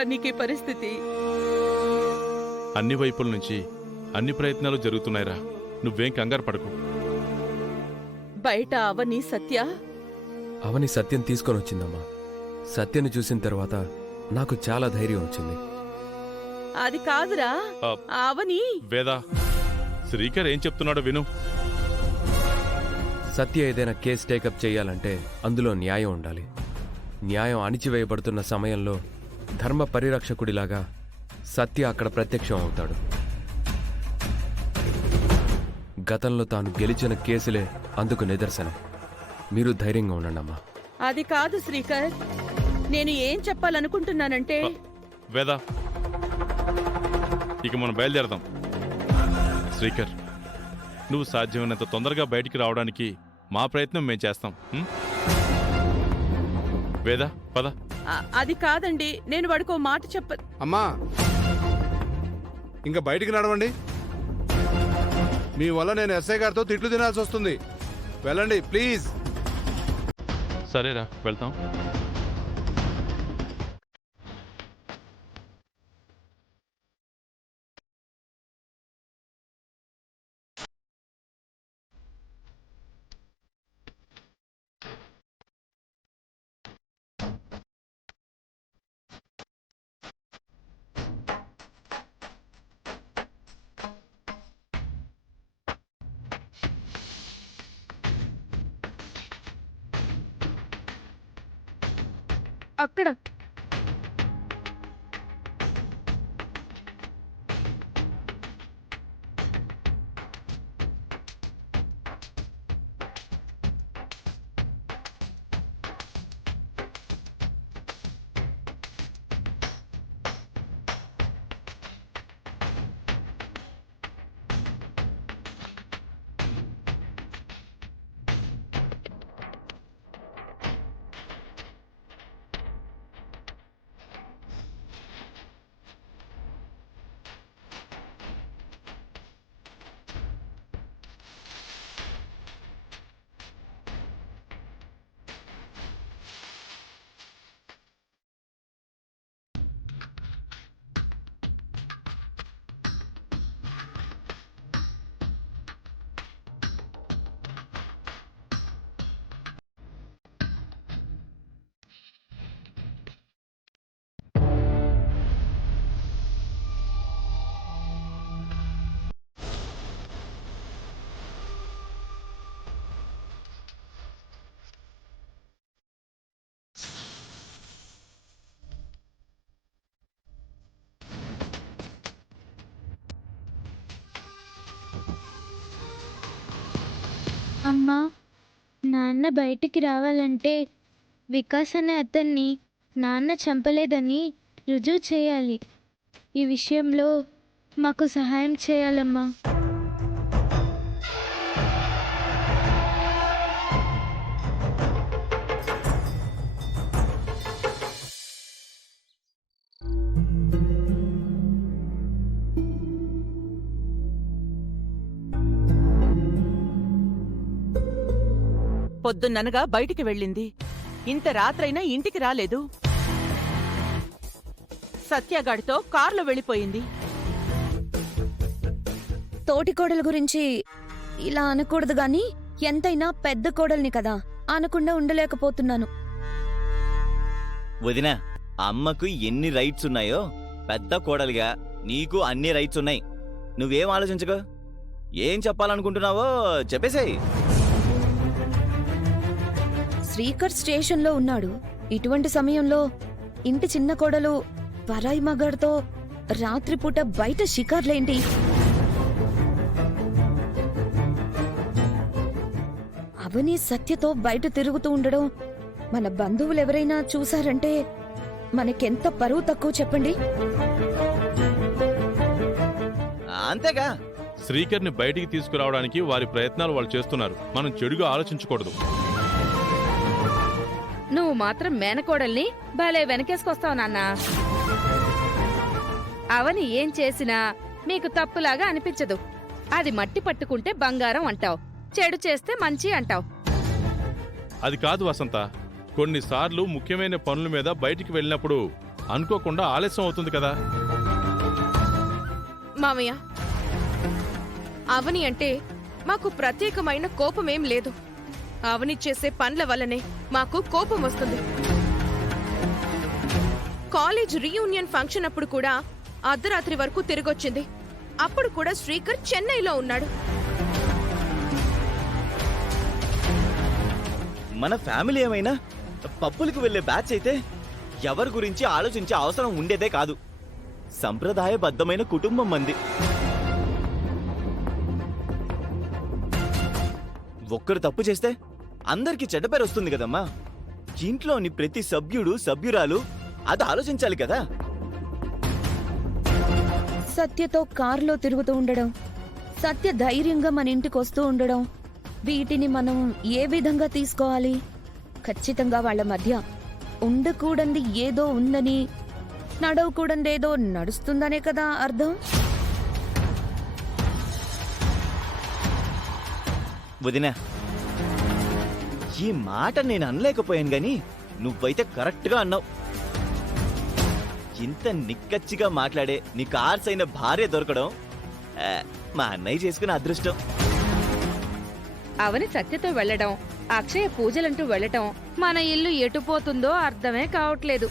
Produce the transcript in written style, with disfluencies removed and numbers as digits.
ఎందుకురా నీకీ పరిస్థితి? అన్ని వైపుల నుంచి అన్ని ప్రయత్నాలు జరుగుతున్నాయిరా. నువ్వేం కంగారు పడకు. బయట అవని సత్య అవని సత్యం తీసుకొని వచ్చిందమ్మా. సత్యని చూసిన తర్వాత నాకు చాలా ధైర్యం వచ్చింది. అది కాదురా, ఆ, అవని. వేదా, శ్రీకర్ ఏం చెప్తున్నాడో విను. సత్య ఏదైనా కేసు టేకప్ చేయాలంటే అందులో న్యాయం ఉండాలి. న్యాయం అణిచివేయబడుతున్న సమయంలో ధర్మ పరిరక్షకుడిలాగా సత్య అక్కడ ప్రత్యక్షం అవుతాడు. గతంలో తాను గెలిచిన కేసులే అందుకు నిదర్శనం. మీరు ధైర్యంగా ఉండండమ్మా. అది కాదు శ్రీకర్, నేను ఏం చెప్పాలనుకుంటున్నానంటే, వేదా, ఇక మనం బయలుదేరదాం. శ్రీకర్, నువ్వు సాధ్యమైనంత తొందరగా బయటికి రావడానికి మా ప్రయత్నం మేం చేస్తాం. వేదా, పద. అది కాదండి, నేను వాడికో మాట అమ్మా, ఇంకా బయటికి నడవండి. మీ వల్ల నేను ఎస్ఐ గారితో తిట్లు తినాల్సి వస్తుంది. వెళ్ళండి ప్లీజ్. సరేరా, వెళ్తాం. అక్కడ అమ్మా, నాన్న బయటికి రావాలంటే వికాస్ అనే అతన్ని నాన్న చంపలేదని రుజువు చేయాలి. ఈ విషయంలో మాకు సహాయం చేయాలమ్మా. పొద్దున్ననగా బయటికి వెళ్ళింది. ఇంత రాత్రైనా ఇంటికి రాలేదు. సత్యగాడితో కార్లో వెళ్ళిపోయింది. తోటి కోడల గురించి ఇలా అనకూడదు గాని, ఎంతైనా పెద్ద కోడల్ని కదా, అనకుండా ఉండలేకపోతున్నాను. వదినా, అమ్మకు ఎన్ని రైట్స్ ఉన్నాయో పెద్ద కోడలిగా నీకు అన్ని రైట్స్ ఉన్నాయి. నువ్వేం ఆలోచించుకో. ఏం చెప్పాలనుకుంటున్నావో చెప్పేసేయ్. శ్రీకర్ స్టేషన్లో ఉన్నాడు. ఇటువంటి సమయంలో ఇంటి చిన్న కోడలు పరాయి మగాడితో రాత్రిపూట బయట షికార్లేంటి? అవని సత్యతో బయట తిరుగుతూ ఉండడం మన బంధువులెవరైనా చూశారంటే మనకెంత పరువు తక్కువ చెప్పండి. అంతేగా. శ్రీకర్ని బయటికి తీసుకురావడానికి వారి ప్రయత్నాలు వాళ్ళు చేస్తున్నారు. మనం చెడుగా ఆలోచించకూడదు. నువ్వు మాత్రం మేనకోడల్ని భలే వెనకేసుకొస్తావు నాన్నా. అవని ఏం చేసినా మీకు తప్పులాగా అనిపించదు. అది మట్టి పట్టుకుంటే బంగారం అంటావు, చెడు చేస్తే మంచి అంటావు. అది కాదు వసంత, కొన్నిసార్లు ముఖ్యమైన పనుల మీద బయటికి వెళ్ళినప్పుడు అనుకోకుండా ఆలస్యం అవుతుంది కదా. మామయ్య, అవని అంటే మాకు ప్రత్యేకమైన కోపమేం లేదు. అవని చేసే పనుల వల్లనే మాకు కోపం వస్తుంది. కాలేజ్ రీయూనియన్ ఫంక్షన్ అప్పుడు కూడా అర్ధరాత్రి వరకు తిరిగొచ్చింది. అప్పుడు కూడా శ్రీకర్ చెన్నైలో ఉన్నాడు. మన ఫ్యామిలీ ఏమైనా పబ్బులకు వెళ్లే బ్యాచ్ అయితే ఎవరి గురించి ఆలోచించే అవసరం ఉండేదే కాదు. సంప్రదాయబద్ధమైన కుటుంబం మంది. ఒక్కరు తప్పు చేస్తే అందరికీ చెడ్డ పేరు వస్తుంది కదమ్మా. ఇంట్లోని ప్రతి సభ్యుడు సభ్యురాలు అది ఆలోచించాలి కదా. సత్యతో కారులో తిరుగుతూ ఉండడం, సత్య ధైర్యంగా మన ఇంటికి వస్తూ ఉండడం, వీటిని మనం ఏ విధంగా తీసుకోవాలి? ఖచ్చితంగా వాళ్ళ మధ్య ఉండకూడంది ఏదో ఉందని, నడవకూడందేదో నడుస్తుందనే కదా అర్థం. వదినా, ఈ మాట నేను అనలేకపోయాను గాని నువ్వైతే కరెక్ట్గా అన్నావు. ఇంత నిక్కచ్చిగా మాట్లాడే నీ కార్స్ అయిన భార్య దొరకడం మా అన్నయ్య చేసుకున్న అదృష్టం. అవని సత్యతో వెళ్లడం, అక్షయ పూజలంటూ వెళ్లటం మన ఇల్లు ఎటుపోతుందో అర్థమే కావట్లేదు.